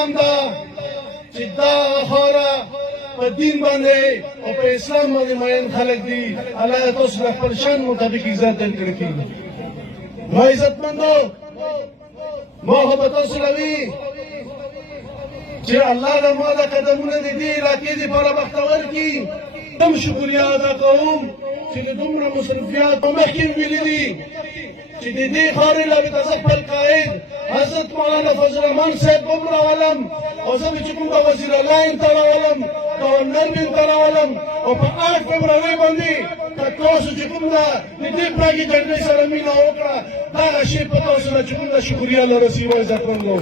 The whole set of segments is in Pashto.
پیغام دا چې دا خاوره په دین باندې او په اسلام باندې مین خلک دي. الله تاسو د خپل شان مطابق عزت درکړي. نو عزتمندو ما خو به تاسو لوي چې الله د ما د قدمونه د دې علاقې دپاره بختور کړي. هم شکریه ادا کوم چې د دومره مصروفیات مخکې ویلي دي چې د دې خاورې لپاره زه خپل قائد حضرت مولانا فضل الرحمن صاحب هم راولم او زه چې کوم د وزیر اعلی ته راولم گورنر بن ته راولم او په 8 فبروري باندې که تاسو چې کوم د دې پراګي جنډې سره مینه وکړه دغه شی په تاسو نه چې کوم د شکریه لرسي و عزتمندو.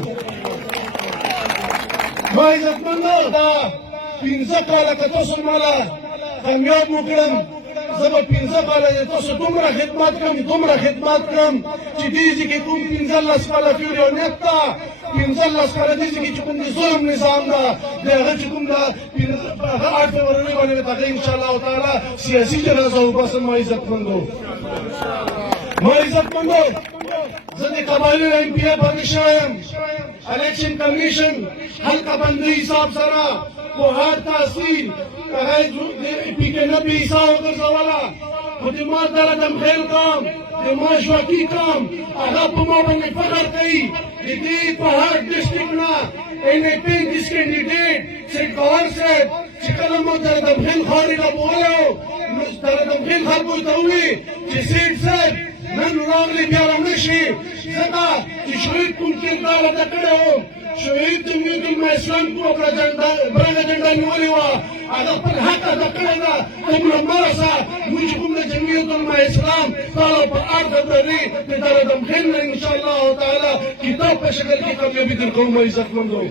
نو عزتمندو دا 15 کاله که تاسو ماله کامیاب مو کړم زه به 15 کاله د تاسو دومره خدمت کړم چې دې ځکه کوم 15 کاله تېر یو نیت ته 15 کاله دې ځکه چې کوم د ظلم نظام ده د هغه چې کوم د 8 فبروري باندې به ان شاء الله تعالی سیاسي جنازه وباسم. ما عزتمندو زه د قبایلو ایم پی باندې شوی یم. الیکشن کمیشن حلقه بندي حساب سره په هر تحصیل هغه د پی کې نه به حساب وګرځوله خو د ما دله دمخیل قوم د ما ژواکي قوم هغه په ما باندې فخر کوي. د دې په هر ډسټرکټ نه NA35 کینډیډیټ سیټ گور صاحب چې کله مو دله دمخیل خاورې ته بولی نو دله دمخیل خلکو ته ووایي چې سیټ صاحب نن راغلی بیا رانه شي ځکه چې شهید کوم کردار ادا کړی و. شهید جمهوریت اسلام کو برنه جنډه نیولې وه هغه خپل حق ادا کړی ده. دومره مه رسه موږ چې کوم د جمهوریت اسلام تاسو په 8 فبروري د دله دمخیل نه انشاءالله تعالی کتاب په شکل کې کامیابي درکوم. عزتمندو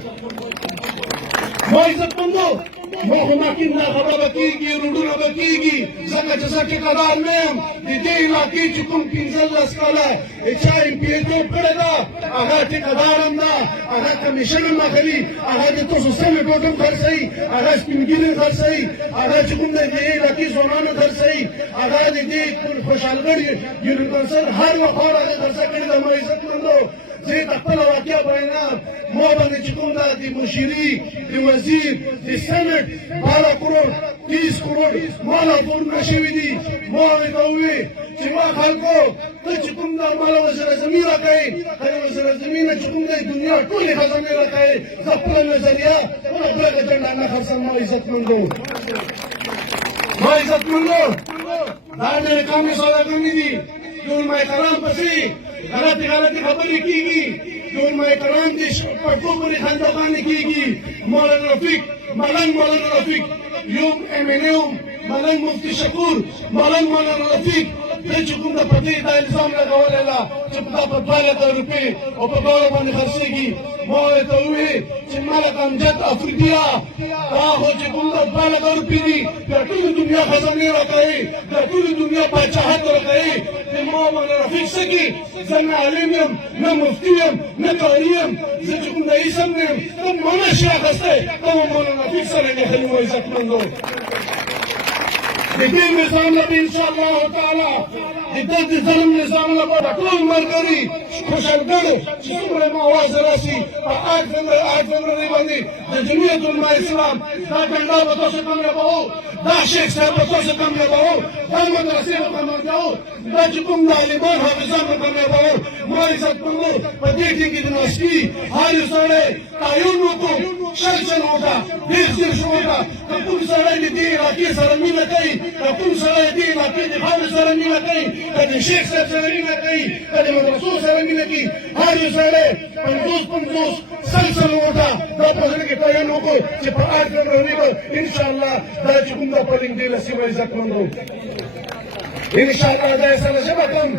ما خو ممکن دا خبره به کېږي روډونه به کېږي ځکه چې زه ټیکهدار نه یم. د دې علاقې چې کوم 15 کاله چا امپیریټوب کړې ده هغه ټیکهدار هم ده هغه کمیشن هم اخلي هغه د تاسو سمې ټوټ هم خرڅوي هغه سپین ږیري خرڅوي هغه چې کوم د دې علاقې ځوانانو خرڅوي هغه د دې خوشحالګړ یونین کونسل هر یو خاوره هغه خرڅه کړې ده. ما عزتمندو زه د خپله واقعه بیانوم. ما باندې چې کوم ده د مشیري د وزیر د سنټ 12 کروڑ 30 کروڑ ما راپورونه شوي دي. ما ورته وویل چې ما خلکو ته چې کوم ده ماله وزیر اعظمي راکوې که د وزیر اعظمي نه چې کوم دی دنیا ټولې خزانې راکوې زه خپله نظریه خپله بله جنډه نه خرڅم. ما عزتمندو دا ډېرې کمې سوداګانې دي. د علماء کرام پسې غلطې خبرې کېږي. د علماء کرام د پټو پورې خندقانې کېږي. مولانا رفیق یو MNA ملنګ مفتی شکور مولانا رفیق دې چې کوم د پدې دا الزام لګولی ده چې دا په 2,000 روپۍ او په ګاړو باندې خرڅېږي. ما ورته وویل چې ملک امجد افریدیه دا خو چې کوم د 2,000 روپۍ دي بیا ټولې دنیا خزانې راکوي بیا ټولې دنیا پاچاهت راکوي. د ما مولانا رفیق څه کې زه نه عالم یم نه مفتي یم نه قاري یم زه چې کوم رئیس هم نه یم. ته ما نه شي اخیستی ته مولانا رفیق سره نښلي. و عزتمندو د دې نظام له به انشاءالله تعالی د دې ظلم نظام لپاره ټول ملګري خوشحالګړو چې څومره مو اواز راسي په 8 فبروري باندې د جمعیت علماء اسلام دا جنډه به تاسو کامیابوو دا شیخ صاحب به تاسو کامیابوو دا مدرسې به کامیابوو دا چې کوم د عالمان حافظان به کامیابوو. ما عزتمندو په دې کې د ناستي هر یو سړی تعین وکړو 100 وټه 20 وټه که کوم سړی د دې علاقې سره مینه کوي که کوم سړی د دې علاقې د خاورې سره مینه کوي که د شیخ صاحب سره مینه کوي که د مدرسو سره مینه کوي هر یو سړی 50 وټه دا په زړه کې تعین وکړو چې په 8 فبروري به انشاءالله دا چې کوم دا پلنګ دی له سیمه عزتمندو انشاءالله دا یې سره ژبه کوم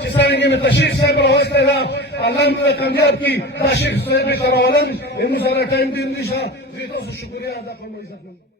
چې څرنګه مې تشریف صاحب راوستی ده الله مې کامیاب کړي. دا شیخ صاحب یې ته راولم زموږ سره ټایم ډېر نشته. زه تاسو شکریه ادا کوم. عزتمندو